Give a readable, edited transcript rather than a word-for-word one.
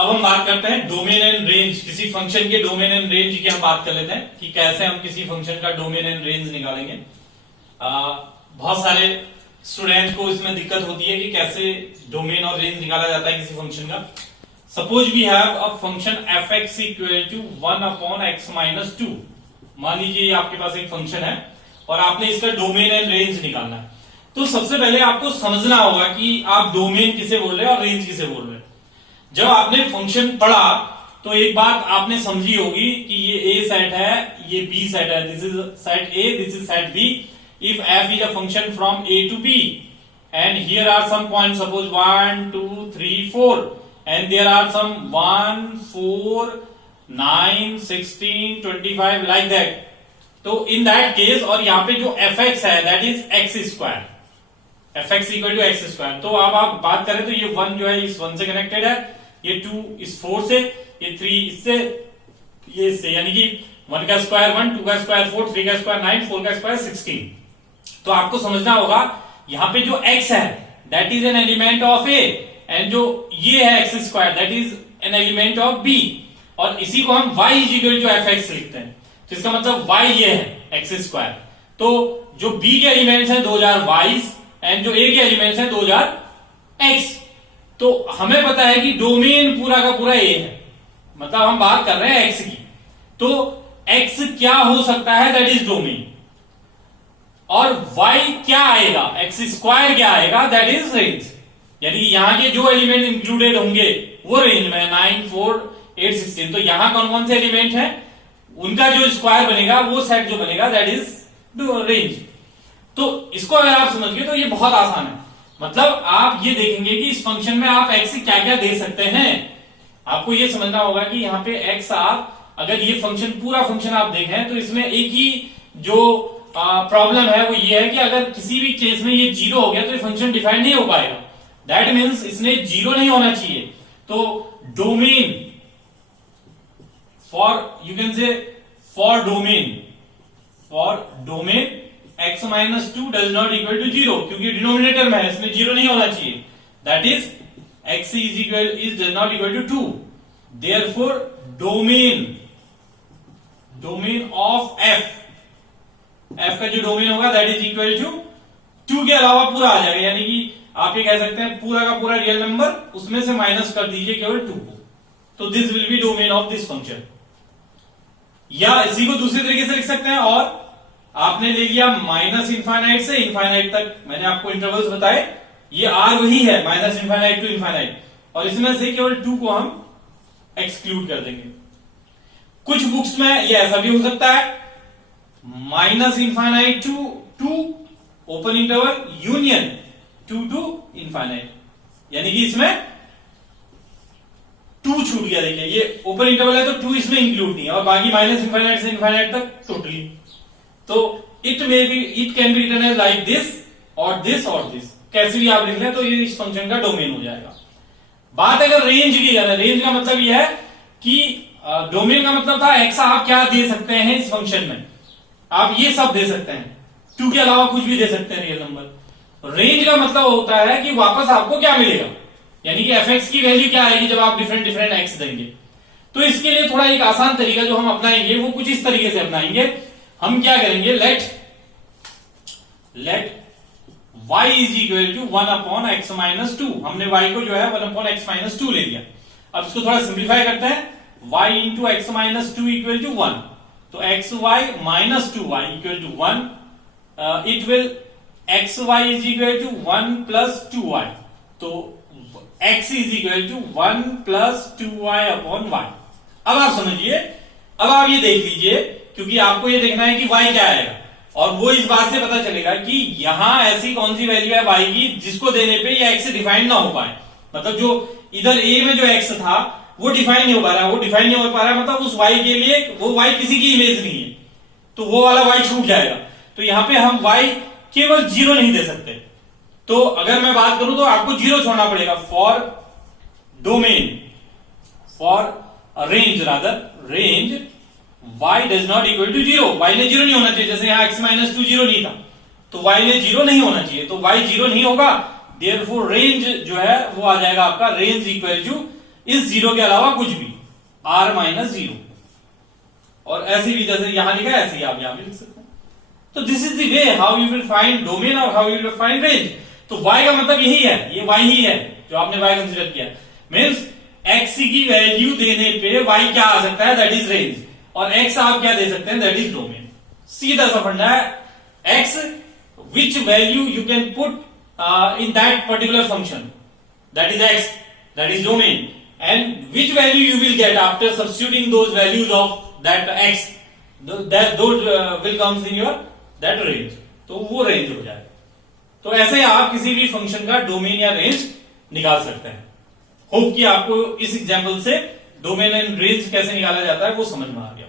अब हम बात करते हैं डोमेन एंड रेंज। किसी फंक्शन के डोमेन एंड रेंज की हम बात कर लेते हैं कि कैसे हम किसी फंक्शन का डोमेन एंड रेंज निकालेंगे। बहुत सारे स्टूडेंट्स को इसमें दिक्कत होती है कि कैसे डोमेन और रेंज निकाला जाता है किसी फंक्शन का। Suppose we have a function f x equal to 1/x-2। मान लीजिए आपके पास एक फंक्शन है और आपने इसका डोमेन एंड रेंज निकालना है। तो सबसे पहले आपको समझना होगा कि आप डोमेन किसे बोल रहे हैं और रेंज किसे बोल रहे हैं। जब आपने फंक्शन पढ़ा तो एक बात आपने समझी होगी कि ये ए सेट है, ये बी सेट है। This is set A, this is set B. If f is a function from A to B and here are some point, suppose 1 2 3 4 and there are some 1 4 9 16 25 like that. तो in that case, और यहाँ पे जो f x है that is x square, f x equal to x square. तो अब आप बात करें तो ये 1 जो है इस 1 से कनेक्टेड है, ये 2 इस 4 से, ये 3 इससे, ये इससे, यानी कि 1 का स्क्वायर 1, 2 का स्क्वायर 4, 3 का स्क्वायर 9, 4 का स्क्वायर 16। तो आपको समझना होगा यहां पे जो x है that is an element of A, and जो ये है x square that is an element of B, और इसी को हम y is equal to f x लिखते हैं। तो इसका मतलब y ये है एक्स स्क्वायर। तो जो b के एलिमेंट्स हैं 2000 y एंड जो a के एलिमेंट्स हैं 2000 x। तो हमें पता है कि डोमेन पूरा का पूरा a है, मतलब हम बात कर रहे हैं x की। तो x क्या हो सकता है दैट इज डोमेन, और y क्या आएगा, एक्स स्क्वायर क्या आएगा दैट इज रेंज। यानी कि यहां के जो एलिमेंट इंक्लूडेड होंगे वो रेंज में 9 4 8 16। तो यहां कौन कौन से एलिमेंट हैं, उनका जो स्क्वायर बनेगा वो सेट जो बनेगा दैट इज रेंज। तो इसको अगर आप समझ गए तो ये बहुत आसान है। मतलब आप ये देखेंगे कि इस फंक्शन में आप x क्या क्या दे सकते हैं। आपको ये समझना होगा कि यहाँ पे x, आप अगर ये फंक्शन पूरा फंक्शन आप देखें तो इसमें एक ही जो प्रॉब्लम है वो ये है कि अगर किसी भी केस में ये 0 हो गया तो ये फंक्शन डिफाइन नहीं हो पाएगा। दैट मीन्स इसने 0 नहीं होना चाहिए। तो domain for, you can say for domain x-2 does not equal to 0, क्योंकि डिनोमिनेटर में है, इसमें 0 नहीं होना चाहिए। That is x is does not equal to 2। Therefore domain of f का जो डोमेन होगा दैट इज इक्वल टू 2 के अलावा पूरा आ जाएगा। यानी कि आप ये कह सकते हैं पूरा का पूरा रियल नंबर, उसमें से माइनस कर दीजिए केवल 2 को। तो this will be domain of this function. या इसी को दूसरे तरीके से लिख सकते हैं, और आपने ले लिया माइनस इनफाइनाइट से इनफाइनाइट तक, मैंने आपको इंटरवल्स बताए, ये r वही है माइनस इनफाइनाइट टू इनफाइनाइट, और इसमें से केवल 2 को हम एक्सक्लूड कर देंगे। कुछ बुक्स में ये ऐसा भी हो सकता है, minus infinite to 2 open interval union 2 to infinite, यानी कि इसमें 2 छूट गया। देखिए ये ओपन इंटरवल है तो 2 इसमें इंक्लूड नहीं है, और बाकी माइनस इनफाइनाइट से इनफाइनाइट तक टोटली। तो it can be written as like this और दिस और दिस, कैसे भी आप लिख लें तो ये इस फंक्शन का डोमेन हो जाएगा। बात अगर रेंज की करें, रेंज का मतलब यह है कि डोमेन का मतलब था x आप क्या दे सकते हैं इस फंक्शन में, आप ये सब दे सकते हैं, 2 के अलावा कुछ भी दे सकते हैं रियल नंबर। रेंज का मतलब होता है कि वापस आपको क्या मिलेगा, यानी कि fx की वैल्यू क्या आएगी जब आप डिफरेंट डिफरेंट x देंगे। तो इसके लिए थोड़ा एक आसान तरीका जो हम अपनाएंगे वो कुछ इस तरीके से अपनाएंगे। हम क्या करेंगे, let y is equal to 1/x-2। हमने y को जो है 1/x-2 ले लिया। अब इसको थोड़ा सिंप्लीफाई करते हैं, y into x-2 equal to 1। तो xy माइनस 2y equal to 1, it will xy is equal to 1 plus 2y। तो x is equal to 1 plus 2y upon y। अब आप समझिए, अब आप ये देख लीजिए, क्योंकि आपको ये देखना है कि y क्या आएगा, और वो इस बात से पता चलेगा कि यहां ऐसी कौन सी वैल्यू है y की जिसको देने पे ये x डिफाइन ना हो पाए। मतलब जो इधर a में जो x था वो डिफाइन नहीं हो पा रहा है, वो डिफाइन नहीं हो पा रहा है, मतलब उस y के लिए वो y किसी की इमेज नहीं है, तो वो वाला y छूट जाएगा। तो यहां पे हम y केवल 0 नहीं दे सकते। तो अगर मैं बात करूं तो आपको 0 छोड़ना पड़ेगा for domain, for range range y does not equal to 0। y ने 0 नहीं होना चाहिए, जैसे यहां x-2 0 नहीं था तो y ने 0 नहीं होना चाहिए, तो y 0 नहीं होगा। देयरफॉर रेंज जो है वो आ जाएगा आपका रेंज इक्वल टू इस जीरो के अलावा कुछ भी, r माइनस जीरो। और ऐसे भी जैसे यहां लिखा है ऐसे ही आप यहां भी लिख सकते हैं। तो this is the way how you will find domain और how you will find range. तो y का मतलब यही है, ये y ही है जो आपने y कंसीडर किया। मीन्स x की वैल्यू देने पे y क्या आ सकता है, दैट इज रेंज, और x आप क्या दे सकते हैं, दैट इज डोमेन। सीधा सा फंडा है, x which value you can put in that particular function, that is x, that is domain, and which value you will get after substituting those values of that x, that those will comes in your that range, तो वो range हो जाए। तो ऐसे आप किसी भी function का डोमेन या रेंज निकाल सकते हैं। होप कि आपको इस एग्जांपल से डोमेन एंड रेंज कैसे निकाला जाता है वो समझ में आ गया।